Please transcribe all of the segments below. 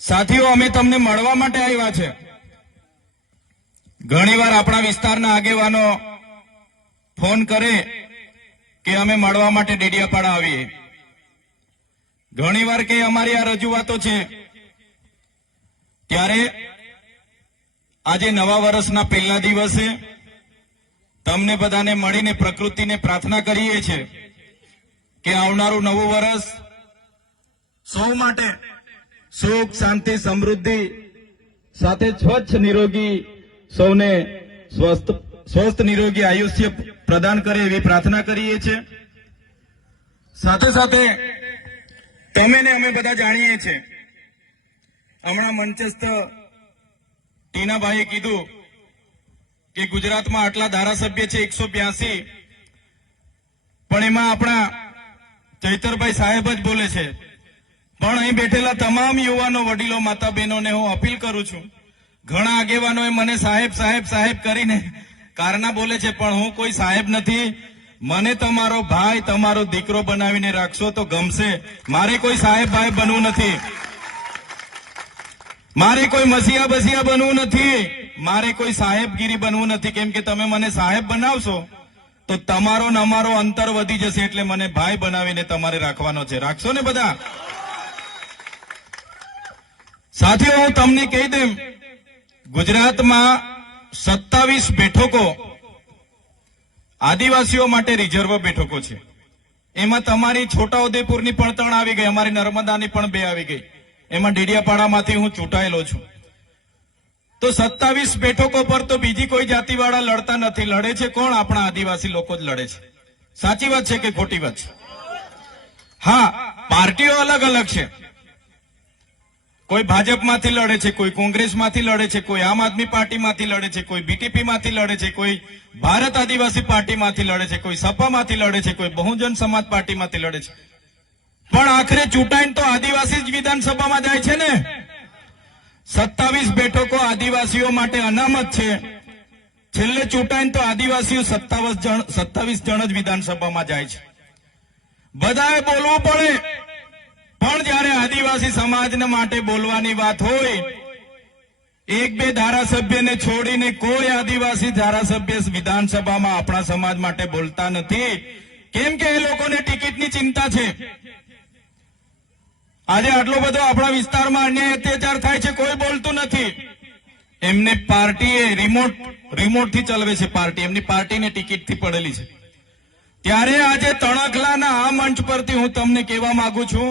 સાથીઓ, અમે તમને મળવા માટે આવ્યા છે. ઘણીવાર આપણા વિસ્તારના આગેવાનો ફોન કરે કે અમે મળવા માટે ડેડિયાપાડા આવીએ. ઘણીવાર કે અમારી આ રજૂઆતો છે. ત્યારે આજે નવા વર્ષના પહેલા દિવસે તમને બધાને મળીને પ્રકૃતિને પ્રાર્થના કરીએ છીએ કે આવનારું નવું વર્ષ સૌ માટે સુખ, શાંતિ, સમૃદ્ધિ સાથે સ્વચ્છ નિરોગી સૌને સ્વસ્થ સ્વસ્થ નિરોગી આયુષ્ય પ્રદાન કરે એવી પ્રાર્થના કરીએ છીએ સાથે સાથે તમે ને અમે બધા જાણીએ છીએ હમણાં મંચસ્થ ટીનાભાઈએ કીધું કે ગુજરાતમાં આટલા ધારાસભ્ય છે એકસો બ્યાસી, પણ એમાં આપણા ચૈતરભાઈ સાહેબ જ બોલે છે. પણ અહીં બેઠેલા તમામ યુવાનો, વડીલો માતા બહેનોને હું અપીલ કરું છું. ઘણા આગેવાનોએ મને સાહેબ સાહેબ સાહેબ કરીને કારના બોલે છે, પણ હું કોઈ સાહેબ નથી. મને તમારો ભાઈ, તમારો દીકરો બનાવીને રાખશો તો ગમશે. મારે કોઈ સાહેબ, ભાઈ બનવું નથી. મારે કોઈ મસીહા બસિયા બનવું નથી. મારે કોઈ સાહેબગીરી બનવું નથી. કેમ કે તમે મને સાહેબ બનાવશો, તો તમારો ને અમારો અંતર વધી જશે એટલે મને ભાઈ બનાવીને તમારે રાખવાનો છે. રાખશો ને બધા? સાથીઓ હું તમને કહી દેમ ગુજરાતમાં સત્તાવીસ બેઠકો આદિવાસીઓ માટે રિઝર્વ બેઠકો છે. એમાં તમારી છોટાઉદેપુરની પણ ત્રણ આવી ગઈ, અમારી નર્મદાની પણ બે આવી ગઈ. એમાં ડેડિયાપાડામાંથી હું ચૂંટાયેલો છું. તો સત્તાવીસ બેઠકો પર તો બીજી કોઈ જાતિવાળા લડતા નથી. લડે છે કોણ? આપણા આદિવાસી લોકો જ લડે છે. સાચી વાત છે કે ખોટી વાત છે? હા, પાર્ટીઓ અલગ અલગ છે. કોઈ ભાજપમાંથી લડે છે, કોઈ કોંગ્રેસમાંથી લડે છે, કોઈ આમ આદમી પાર્ટીમાંથી લડે છે, કોઈ બીટીપીમાંથી લડે છે, કોઈ ભારત આદિવાસી પાર્ટીમાંથી લડે છે, કોઈ સપામાંથી લડે છે, કોઈ બહુજન સમાજ પાર્ટીમાંથી લડે છે. પણ આખરે ચૂંટાઈને તો આદિવાસી જ વિધાનસભામાં જાય છે ને? સત્તાવીસ બેઠકો આદિવાસીઓ માટે અનામત છે. છેલ્લે ચૂંટાઈને તો આદિવાસીઓ સત્તાવીસ સત્તાવીસ જણ જ વિધાનસભામાં જાય છે. બધાએ બોલવું પડે. પણ જ્યારે આદિવાસી સમાજને માટે બોલવાની વાત હોય, એક બે ધારાસભ્યને છોડીને કોઈ આદિવાસી ધારાસભ્ય વિધાનસભામાં આપણા સમાજ માટે બોલતા નથી. કેમ કે એ લોકોને ટિકિટની ચિંતા છે. આજે આટલો બધો આપણા વિસ્તારમાં અન્યાય અત્યાચાર થાય છે, કોઈ બોલતું નથી. એમને પાર્ટીએ રિમોટ રિમોટથી ચલાવે છે પાર્ટી. એમની પાર્ટીને ટિકિટથી પડેલી છે. ત્યારે આજે તણખલાના આ મંચ પરથી હું તમને કહેવા માંગુ છું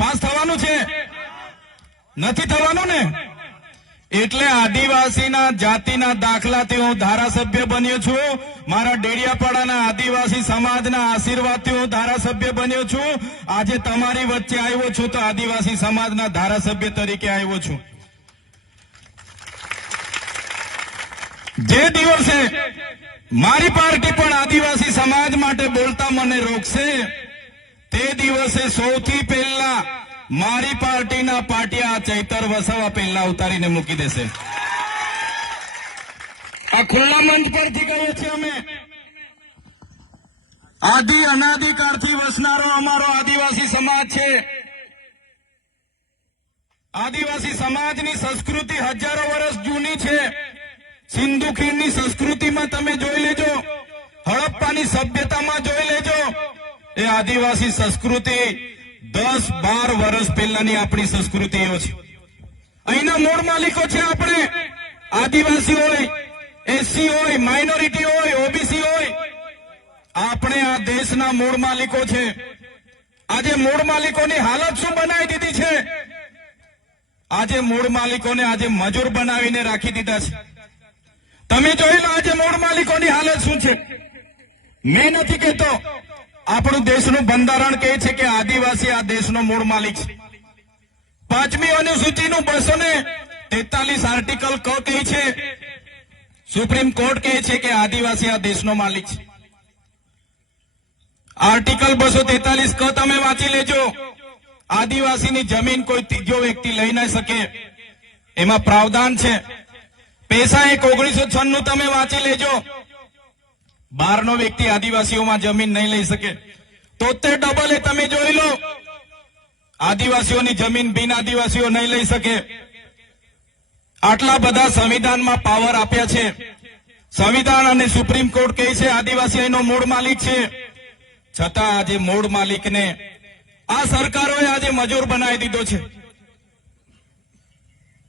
પાસ થવાનું છે. નથી થવાનું ને? એટલે આદિવાસીના જાતિના દાખલાથી હું ધારાસભ્ય બન્યો છું. મારા ડેડિયાપાડાના આદિવાસી સમાજના આશીર્વાદથી હું ધારાસભ્ય બન્યો છું. આજે તમારી વચ્ચે આવ્યો છું તો આદિવાસી સમાજના ધારાસભ્ય તરીકે આવ્યો છું. જે દિવસે મારી પાર્ટી પણ આદિવાસી સમાજ માટે બોલતા મને રોકશે તે દિવસે સૌથી પહેલા મારી પાર્ટીના પાટિયા ચૈતર વસાવા પહેલા ઉતારીને મૂકી દેશે. આ ખુલ્લા મંચ પરથી કહીએ છીએ અમે. આદિ અનાદિકાળથી વસનારો અમારો આદિવાસી સમાજ છે. આદિવાસી સમાજની સંસ્કૃતિ હજારો વર્ષ જૂની છે. સિંધુ ખીણની સંસ્કૃતિમાં તમે જોઈ લેજો. હડપ્પાની સભ્યતામાં જોઈ લેજો. એ આદિવાસી સંસ્કૃતિ દસ બાર વર્ષ પહેલાની આપણી સંસ્કૃતિઓ છે. અહીંના મૂળ માલિકો છે આપણે. આદિવાસી હોય, એસસી હોય, માઇનોરિટી હોય, ઓબીસી હોય. આપણે આ દેશના મૂળ માલિકો છે. આજે મૂળ માલિકોની હાલત શું બનાવી દીધી છે? આજે મૂળ માલિકોને આજે મજૂર બનાવીને રાખી દીધા છે. તમે જોઈ લો આજે મૂળ માલિકોની હાલત શું છે? મેં નથી કહેતો. આપણું દેશનું બંધારણ કહે છે કે આદિવાસી આ દેશનો મૂળ માલિક છે. પાંચમી અનુસૂચિનું બસો ને તેતાલીસ આર્ટિકલ ક કહે છે. સુપ્રીમ કોર્ટ કહે છે કે આદિવાસી આ દેશનો માલિક છે. આર્ટિકલ બસો તેતાલીસ ક તમે વાંચી લેજો. આદિવાસીની જમીન કોઈ ત્રીજો વ્યક્તિ લઈ ન શકે. એમાં પ્રાવધાન છે. પૈસા એક ઓગણીસો છન્નું તમે વાંચી લેજો. બહારનો વ્યક્તિ આદિવાસીઓમાં જમીન નહીં લઈ શકે. તોતેર ડબલ એ તમે જોઈ લો. આદિવાસીઓની જમીન બિન આદિવાસીઓ નહીં લઈ શકે. આટલા બધા સંવિધાનમાં પાવર આપ્યા છે. સંવિધાન અને સુપ્રીમ કોર્ટ કહે છે, આદિવાસી એનો મૂળ માલિક છે. છતાં આજે મૂળ માલિકને આ સરકારોએ આજે મજૂર બનાવી દીધો છે.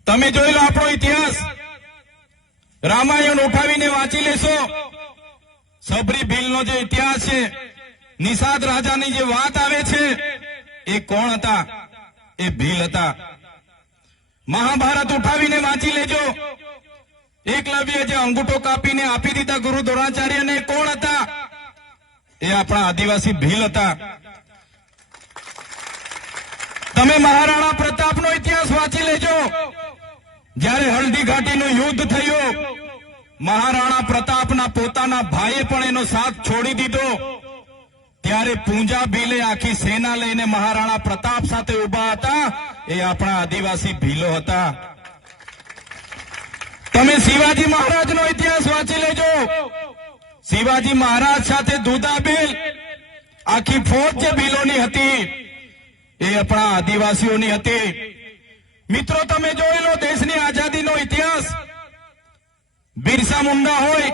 તમે જોઈ લો આપણો ઇતિહાસ. રામાયણ ઉઠાવીને વાંચી લેશો. સબરી ભીલનો જે ઇતિહાસ છે, નિષાદ રાજાની જે વાત આવે છે, એ કોણ હતા? એ ભીલ હતા. મહાભારત ઉઠાવીને વાંચી લેજો. એકલવ્ય જે અંગૂઠો કાપીને આપી દીધા ગુરુ દ્રોણાચાર્યને કોણ હતા? એ આપણા આદિવાસી ભીલ હતા. તમે મહારાણા પ્રતાપનો ઇતિહાસ વાંચી લેજો. જ્યારે હળદી ઘાટીનું યુદ્ધ થયું મહારાણા પ્રતાપના પોતાના ભાઈએ પણ એનો સાથ છોડી દીધો. ત્યારે પૂંજા ભીલે આખી સેના લઈને મહારાણા પ્રતાપ સાથે ઊભા હતા. એ આપણા આદિવાસી ભીલો હતા. તમે શિવાજી મહારાજનો ઇતિહાસ વાંચી લેજો. શિવાજી મહારાજ સાથે દુધાબેલ આખી ફોજ જે ભીલોની હતી, એ આપણા આદિવાસીઓની હતી. મિત્રો, તમે જોઈ લો દેશની આઝાદીનો ઇતિહાસ બિરસા મુંડા હોય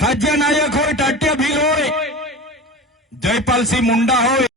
ખાદ્ય નાયક હોય ટાટ્ય ભીલ હોય જયપાલસિંહ મુંડા હોય.